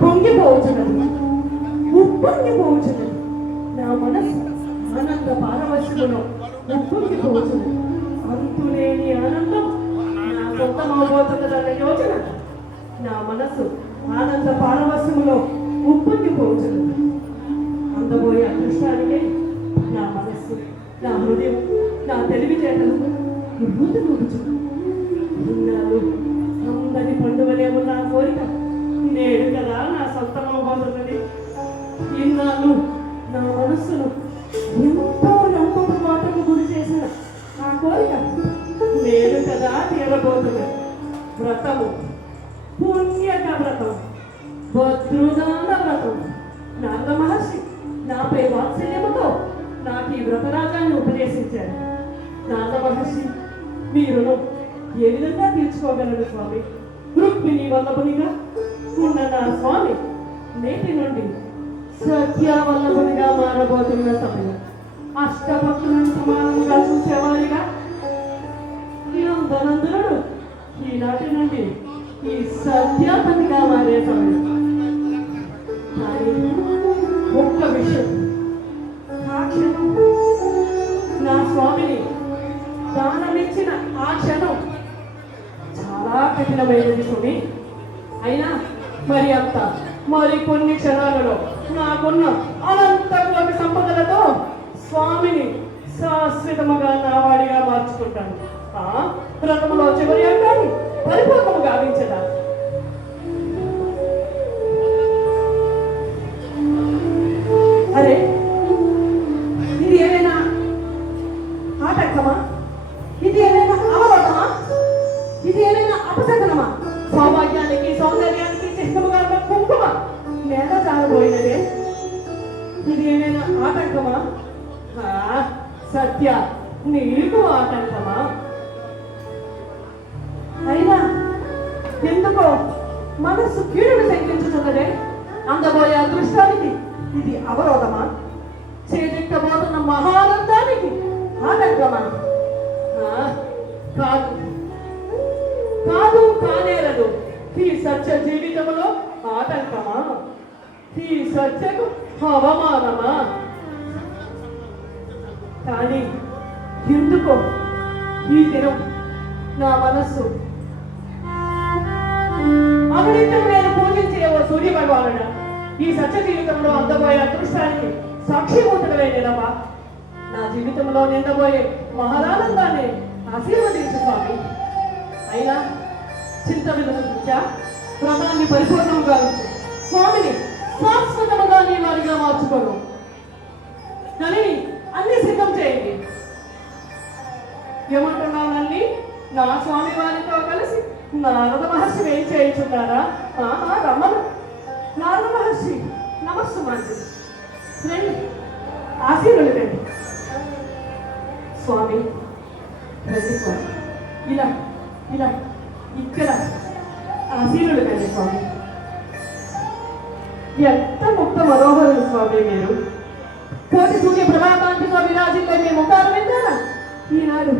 పొంగిపోవచ్చున్నది, ఉప్పొంగిపోవచ్చున్నది. నా మనసు ఆనంద పారవశ్యములో ఉప్పొంగిపోవచ్చున్నది. అంతులేని ఆనందం నా సొంతమవబోతున్నదన్న యోచన నా మనసు ఆనంద పారవశ్యములో ఉప్పొంగిపోవచ్చున్నది. అందబోయే అదృష్టానికే నా మనస్సు, నా హృదయం, నా తెలివితేటలు నూపుచున్నది. ఇన్నాళ్ళు అందరి పండుగలే ఉన్న ఆ కోరిక నేడు కదా నా సొంతమవబోతున్నది. ఇన్నాళ్ళు నా మనస్సును ఎంతో నమ్మక మాటకు గురి చేసిన ఆ కోరిక నేడు కదా తీరబోతున్నది. వ్రతము, పుణ్యక వ్రతం, భద్రుదాన వ్రతం. నారద మహర్షి నాపై వాత్సల్యముతో నాకు ఈ వ్రతరాజాన్ని ఉపదేశించారు. నారద మహర్షి మీరును ఏ విధంగా తీర్చుకోగలరు స్వామి? రుక్మిణి వల్లభునిగా ఉన్న నా స్వామి నేటి నుండి సత్యవల్లభునిగా మారబోతున్న సమయం. అష్టభక్తులను సమానంగా చూసేవారిగా నందనందనుడు ఈనాటి నుండి ఈ సత్యాపతిగా మారే సమయం. కానీ ఒక్క విషయం, ఆ క్షణం నా స్వామిని దానమిచ్చిన ఆ క్షణం చాలా కఠినమైనది స్వామి. అయినా మరి అంత మరి కొన్ని క్షణాలలో నాకున్న అనంత కోటి సంపదలతో స్వామిని శాశ్వతముగా నా వాడిగా మార్చుకుంటాను. వ్రతములో చివరి అంగాన్ని పరిపూర్ణము గావించదా. అరే, ఇది ఏమైనా ఆటంకమా? ఇది ఏమైనా అవరోధమా? ఇది ఏమైనా అపశకనమా? సౌభాగ్యానికి, సౌందర్యానికి చిహ్నముగా ఉన్న కుంకుమ నేల జారబోయినదే. ఇది ఏమైనా ఆటంకమా? సత్య, నీకు ఆటంకమా? అయినా ఎందుకో మనస్సు కీడును శంకించుతున్నదే. అందబోయే అదృష్టానికి ఇది అవరోధమా? చేజెక్కబోతున్న మహానందానికి ఆటంకమా? కాదు కాదు, కానేరదు. ఈ సత్య జీవితంలో ఆటంకమా? ఈ సత్యకు అవమానమా? కానీ ఎందుకో ఈ దినం నా మనస్సు అవినీతిని నేను పూజించే ఓ సూర్య భగవానుడా, ఈ సత్య జీవితంలో అందబోయే అదృష్టానికి సాక్షిభూతుడైనవా. నా జీవితంలో నిండబోయే మహానందాన్ని ఆశీర్వదించు స్వామి. అయినా చింత విధంగా వ్రతాన్ని పరిపూర్ణంగా ఉంచు. స్వామిని శాశ్వతముగా నీ వారిగా మార్చుకోను. కానీ అన్ని సిద్ధం చేయండి. ఏమంటున్నానని నా స్వామి వారితో కలిసి నారద మహర్షి ఏం చేయించున్నారా? రమ్మను. నారద మహర్షి నమస్సు మంచి రండి, ఆశీర్వలు రండి. స్వామి రండి స్వామి, ఇలా ఇలా ఇక్కడ ఆశీర్వలు రండి స్వామి. ఎంత ముక్త మనోహరులు స్వామి మీరు. కోటి సూర్య ప్రభాకాంతితో విరాజిల్లే మీ ముఖాలు వింటారా? ఈనాడు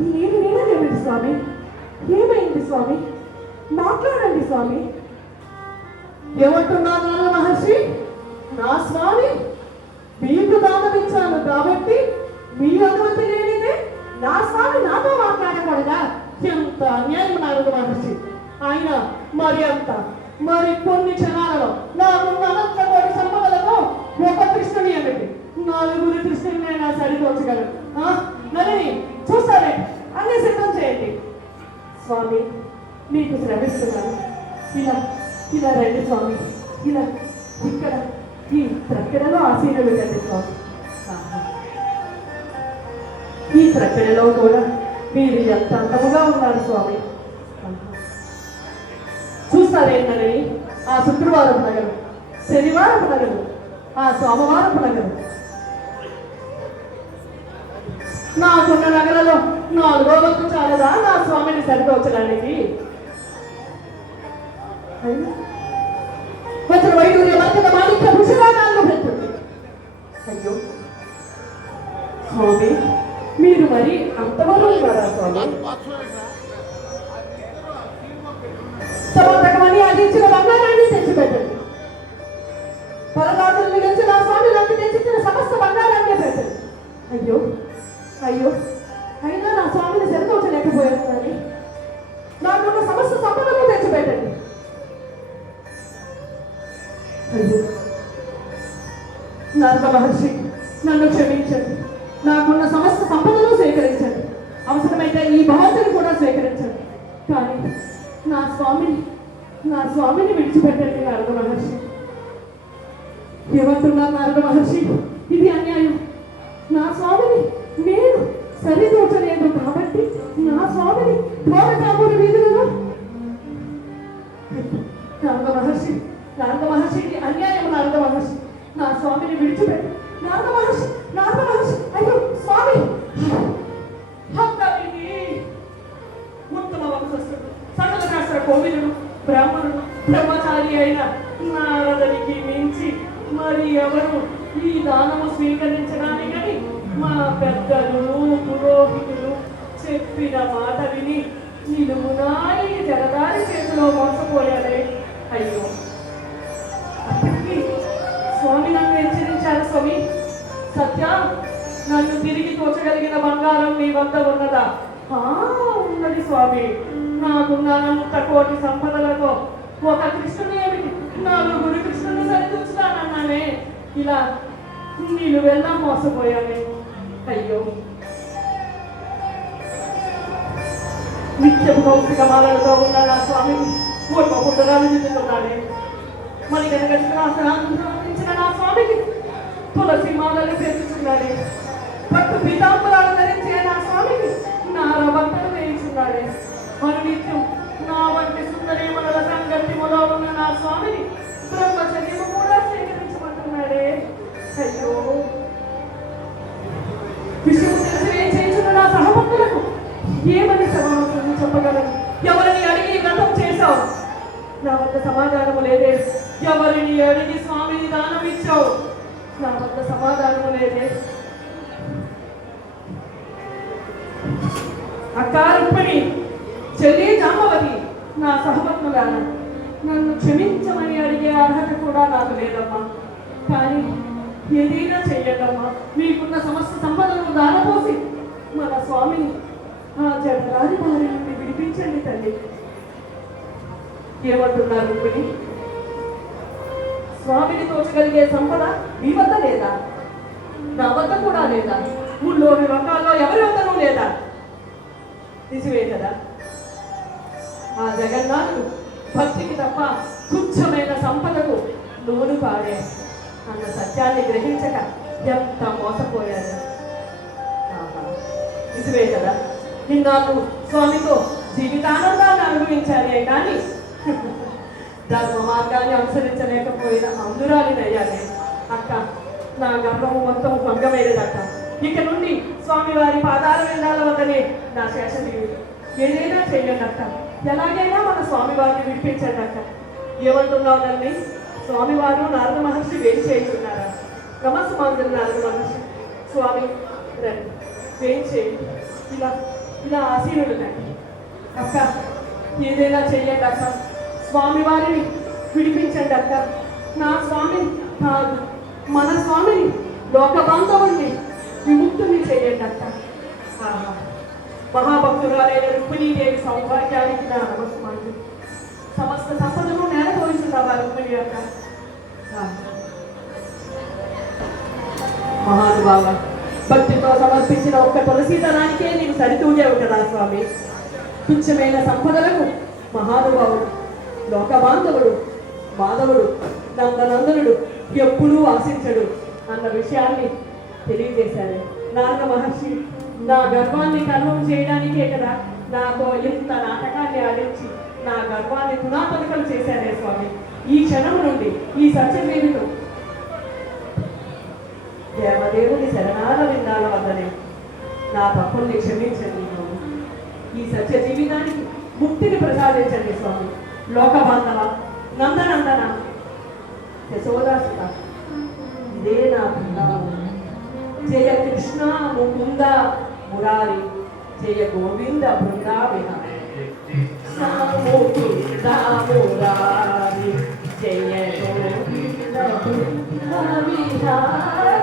నేను నేనేమిటి స్వామి? ఏమైంది స్వామి? మాట్లాడండి స్వామి. ఏమంటున్నాను నారద మహర్షి? నా స్వామి మీకు దానమిచ్చాను కాబట్టి మీ అనుమతి లేనిదే నా స్వామి నాతో మాట్లాడకూడదా? ఎంత అన్యాయం నారద మహర్షి. ఆయన మరి అంత మరి కొన్ని క్షణాలలో నాకున్న అనంత కోటి సంపదలతో ఒక కృష్ణుని ఏమిటి, నలుగురి కృష్ణుని నేను సరిపోచగలను. నలిని చూస్తారే, అన్ని సిద్ధం చేయండి. స్వామి మీకు శ్రమిస్తున్నాను. ఇలా ఇలా రండి స్వామి, ఇలా ఇక్కడ ఈ ప్రక్రియలో ఆశీర్వలు కండి స్వామి. ఈ ప్రక్రియలో కూడా మీరు ఎంత అందముగా ఉన్నారు స్వామి. చూసారేంటని ఆ శుక్రవారం నగరు, శనివారం నగరు, ఆ సోమవారం నగరు. నాకున్న నగలలో 4వ వంతు చాలదా నా స్వామిని సరిదోచడానికి? వచ్చిన వైడూర్య వర్గద మాణిక్య భుషరాగాల్లో పెడుతుంది. అయ్యో స్వామి, మీరు మరి అంతవరకు ఉన్నారా స్వామి? సమర్థకమని అందించిన బంగారాన్ని తెచ్చిపెట్టండి. పరదాతులు మిగిల్చిన నా స్వామి నాకు తెచ్చిచ్చిన సమస్త బంగారాన్ని పెట్టండి. అయ్యో అయ్యో, అయినా నా స్వామిని సరితోచలేకపోయాను. కానీ నాకున్న సమస్త సంపదను తెచ్చిపెట్టండి. అయ్యో నారద మహర్షి, నన్ను క్షమించండి. నాకున్న సమస్త సంపదను స్వీకరించండి. అవసరమైతే ఈ భవంతిని కూడా స్వీకరించండి. కానీ నా స్వామిని విడిచిపెట్టండి నారద మహర్షి. ఏమంటున్నారు నారద మహర్షి? ఇది అన్యాయం. నా స్వామిని నేను సరిదూచలేదు కాబట్టి నా స్వామిని ఘోరకాపురి వీధులలో నారద మహర్షి ఇది అన్యాయం. నారద మహర్షి, నా స్వామిని విడిచిపెట్టు. నారద మహర్షి, అయ్యో స్వామి, ఉత్తమ వంశస్థుడు, సకల శాస్త్ర కోవిదుడు, బ్రాహ్మణుడు, బ్రహ్మచారి అయిన నారదునికి మించి మరి ఎవరు ఈ దానము స్వీకరించడానికని మా పెద్దలు పురోహితులు చెప్పిన మాట విని నిలువునా ఈ జరదారి చేతిలో మోసపోయాడే. అయ్యో, అప్పటికి స్వామి నన్ను హెచ్చరించారు. స్వామి సత్య, నన్ను తిరిగి తోచగలిగిన బంగారం మీ వద్ద ఉన్నదా? ఉన్నది స్వామి. నాకున్న అనంత కోటి సంపదలతో ఒక కృష్ణుని ఏమిటి, 4 కృష్ణుని సరిచూస్తానన్నానే. ఇలా నిలువెల్లా మోసపోయానే. అయ్యో, నిత్య భౌతిక మాలలతో ఉన్న నా స్వామిని పూర్వపుట్టరాలు దిద్దుతున్నాడే. మరి కనుక నా స్వామికి తులసి మాలలు పెంచుతున్నాడే. పట్టు పీతాంబరాలు ధరించే నా స్వామికి నారబట్టలు వేయించున్నాడే. అనునిత్యం నా వంటి సుందరీమణుల సంగతిములో ఉన్న నా స్వామిని బ్రహ్మచర్యము కూడా స్వీకరించమంటున్నాడే. అయ్యో, విషయం తెలిసి ఏం చేయించున్న నా సహభక్తులకు ఏమని సమాధానం చెప్పగలను? ఎవరిని అడిగి వ్రతం చేశావు? నా వద్ద సమాధానము లేదే. ఎవరిని అడిగి స్వామిని దానం ఇచ్చావు? నా వద్ద సమాధానము లేదే. అక్క రుక్మిణి, చెల్లి జాంబవతి, నా సహపత్నులారా, నన్ను క్షమించమని అడిగే అర్హత కూడా నాకు లేదమ్మా. కానీ ఏదైనా చెయ్యడమ్మా. మీకున్న సమస్త సంపదను దానపోసి మన స్వామిని ఆ జడరాని వారి నుండి విడిపించండి తల్లి. ఏమంటున్నారు రుక్మిణి? స్వామిని తోచగలిగే సంపద మీ వద్ద లేదా? నా వద్ద కూడా లేదా? ఊళ్ళోని రకాల్లో ఎవరి వద్దనూ లేదా? నిజమే కదా? ఆ జగన్నాథుడు భక్తికి తప్ప తుచ్చమైన సంపదకు నూనె పాడే అన్న సత్యాన్ని గ్రహించక ఎంత మోసపోయారు. నిజమే కదా? ఇన్నాళ్ళు స్వామితో జీవితానందాన్ని అనుభవించాలే కానీ ధర్మ మార్గాన్ని అనుసరించలేకపోయిన అందురాలినయ్యానే. అక్క, నా గర్వము మొత్తం భంగమైనదక్క. ఇక నుండి స్వామివారి పాదాల విందాల వద్దనే నా శేషదేవి. ఏదైనా చెయ్యండి అక్క. ఎలాగైనా మన స్వామివారిని విడిపించండి అక్క. ఏమంటున్నావు నన్ను? స్వామివారు నారద మహర్షి వేయి చేయించున్నారా? నమస్మాంతులు నారద మహర్షి. స్వామి రండి, వేయి చేయండి. ఇలా ఆశీనుడు రండి అక్క. ఏదైనా చెయ్యండి అక్క. స్వామివారిని విడిపించండి అక్క. నా స్వామిని కాదు, మన స్వామిని, లోక బాంధవుణ్ణి విముక్తుని చేయండి అక్క. మహాభక్తురాలైన రుక్మిణీదేవి సౌభాగ్యానికి నా నమస్మాంతులు. సమస్త సంపదను నేలపోయిస్తున్నావా రుక్మిణి అక్క? మహానుభావ, భక్తితో సమర్పించిన ఒక్క తులసీదళానికే నీవు సరితూగేవు కదా స్వామి. తుచ్చమైన సంపదలకు మహానుభావుడు, లోకబాంధవుడు, మాధవుడు, నందనందనుడు ఎప్పుడూ ఆశించడు అన్న విషయాన్ని తెలియజేశారు నారద మహర్షి. నా గర్వాన్ని కర్మం చేయడానికే కదా నాతో ఇంత నాటకాన్ని ఆడించి నా గర్వాన్ని తునాతనికలు చేశారే స్వామి. ఈ క్షణం నుండి ఈ సత్యదేవితో దేవదేవుని శరణాల విందాల వద్దనే నా తప్పుల్ని క్షమించండి స్వామి. ఈ సత్య జీవితానికి ముక్తిని ప్రసాదించండి స్వామి. లోక బాంధవ నందనందన యశోదాసుత ఇదే నా బృందావనం. జయ కృష్ణ ముకుంద మురారి, జయ గోవింద బృందా విహారి. ముకుంద మురారి, జయ గోవింద బృందా విహారి.